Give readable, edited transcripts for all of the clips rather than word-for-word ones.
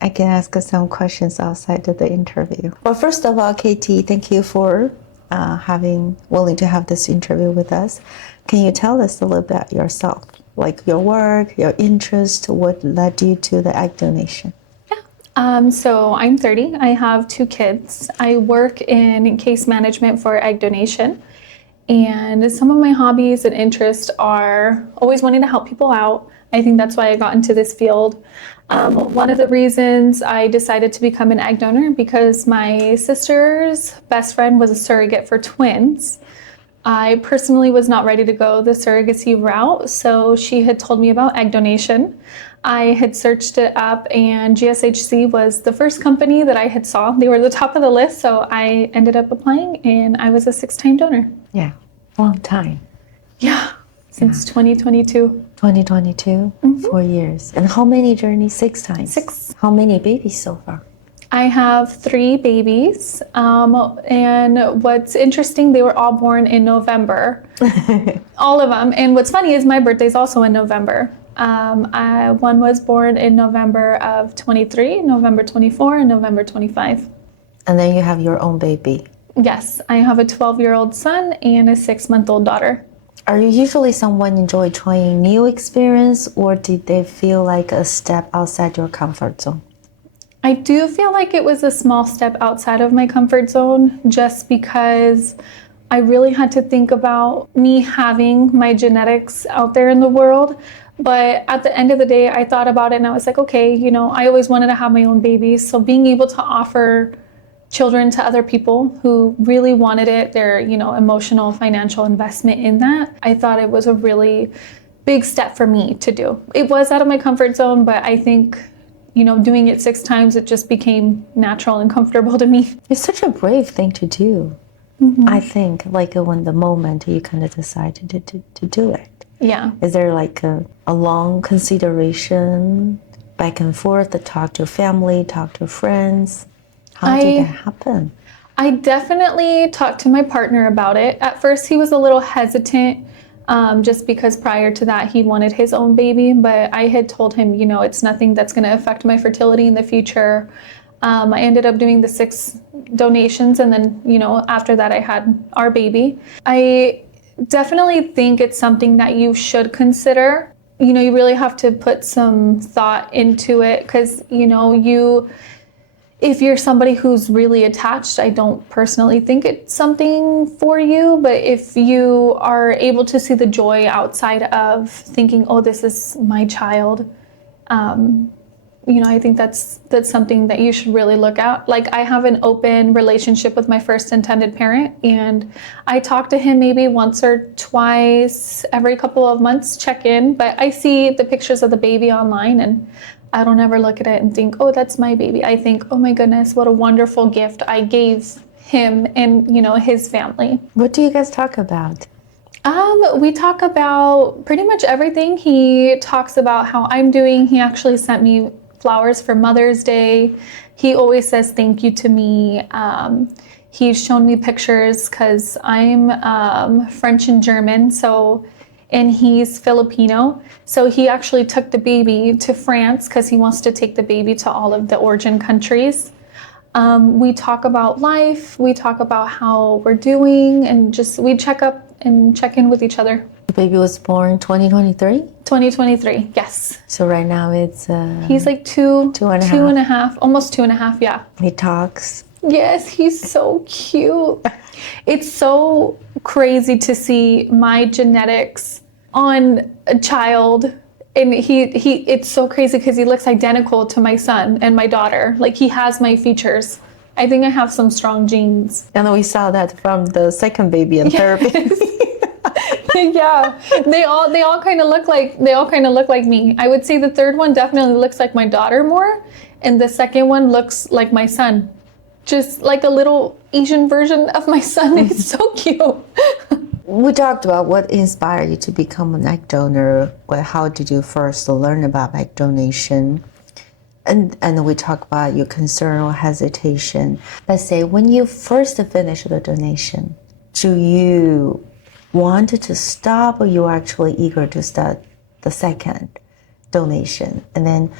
I can ask some questions outside of the interview. Well, first of all, Katie, thank you for willing to have this interview with us. Can you tell us a little bit about yourself, like your work, your interest, what led you to the egg donation? So I'm 30. I have 2 kids. I work in case management for egg donation. And some of my hobbies and interests are always wanting to help people out. I think that's why I got into this field. One of the reasons I decided to become an egg donor because my sister's best friend was a surrogate for twins. I personally was not ready to go the surrogacy route, so she had told me about egg donation. I had searched it up, and GSHC was the first company that I had saw. They were at the top of the list, so I ended up applying, and I was a 6-time donor. Yeah, long time. Yeah, since 2022. 2022, 4 years. And how many journeys? 6 times? 6. How many babies so far? I have 3 babies, and what's interesting, they were all born in November, all of them. And what's funny is my birthday's also in November. One was born in November of 23, November 24, and November 25. And then you have your own baby. Yes, I have a 12-year-old son and a 6-month-old daughter. Are you usually someone enjoy trying new experience, or did they feel like a step outside your comfort zone? I do feel like it was a small step outside of my comfort zone just because I really had to think about me having my genetics out there in the world. But at the end of the day, I thought about it and I was like, okay, I always wanted to have my own babies. So being able to offer children to other people who really wanted it, their, emotional, financial investment in that, I thought it was a really big step for me to do. It was out of my comfort zone, but I think, doing it 6 times, it just became natural and comfortable to me. It's such a brave thing to do. I think, like when the moment you kind of decided to do it. Yeah. Is there like a long consideration, back and forth, to talk to family, talk to friends? How did that happen? I definitely talked to my partner about it. At first, he was a little hesitant just because prior to that, he wanted his own baby. But I had told him, it's nothing that's going to affect my fertility in the future. I ended up doing the 6 donations. And then, after that, I had our baby. I definitely think it's something that you should consider. You really have to put some thought into it because, if you're somebody who's really attached, I don't personally think it's something for you. But if you are able to see the joy outside of thinking, oh, this is my child, I think that's something that you should really look at. Like, I have an open relationship with my first intended parent, and I talk to him maybe once or twice every couple of months, check in. But I see the pictures of the baby online, and I don't ever look at it and think, oh, that's my baby. I think, oh my goodness, what a wonderful gift I gave him and, his family. What do you guys talk about? We talk about pretty much everything. He talks about how I'm doing. He actually sent me flowers for Mother's Day. He always says thank you to me. He's shown me pictures because I'm French and German, and he's Filipino. So he actually took the baby to France because he wants to take the baby to all of the origin countries. We talk about life. We talk about how we're doing, and we check up and check in with each other. The baby was born 2023? 2023, yes. So right now it's... He's like two and a half, almost 2.5, yeah. He talks. Yes, he's so cute. It's so crazy to see my genetics on a child, and it's so crazy because he looks identical to my son and my daughter. Like, he has my features. I think I have some strong genes. And we saw that from the second baby in therapy. Yeah, they all kind of look like me. I would say the third one definitely looks like my daughter more, and the second one looks like my son, just like a little Asian version of my son. It's so cute. We talked about what inspired you to become an egg donor. Well, how did you first learn about egg donation? And we talk about your concern or hesitation. Let's say when you first finished the donation, do you wanted to stop, or you were actually eager to start the second donation? And then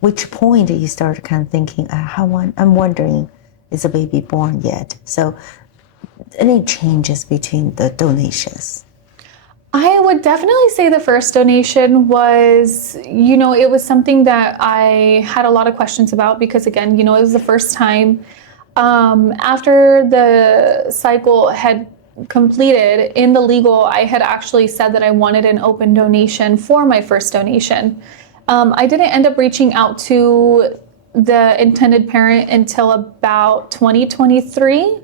which point you start kind of thinking, I'm wondering, is a baby born yet? So any changes between the donations? I would definitely say the first donation was, it was something that I had a lot of questions about because, again, it was the first time. After the cycle had completed in the legal, I had actually said that I wanted an open donation for my first donation. I didn't end up reaching out to the intended parent until about 2023,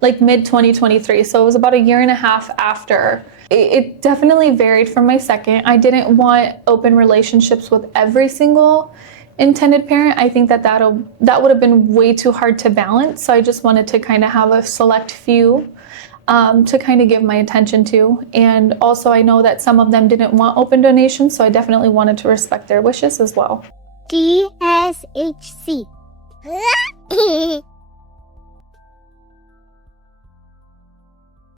like mid 2023. So it was about a year and a half after. It definitely varied from my second. I didn't want open relationships with every single intended parent. I think that would have been way too hard to balance. So I just wanted to kind of have a select few to kind of give my attention to. And also I know that some of them didn't want open donations, so I definitely wanted to respect their wishes as well. GSHC.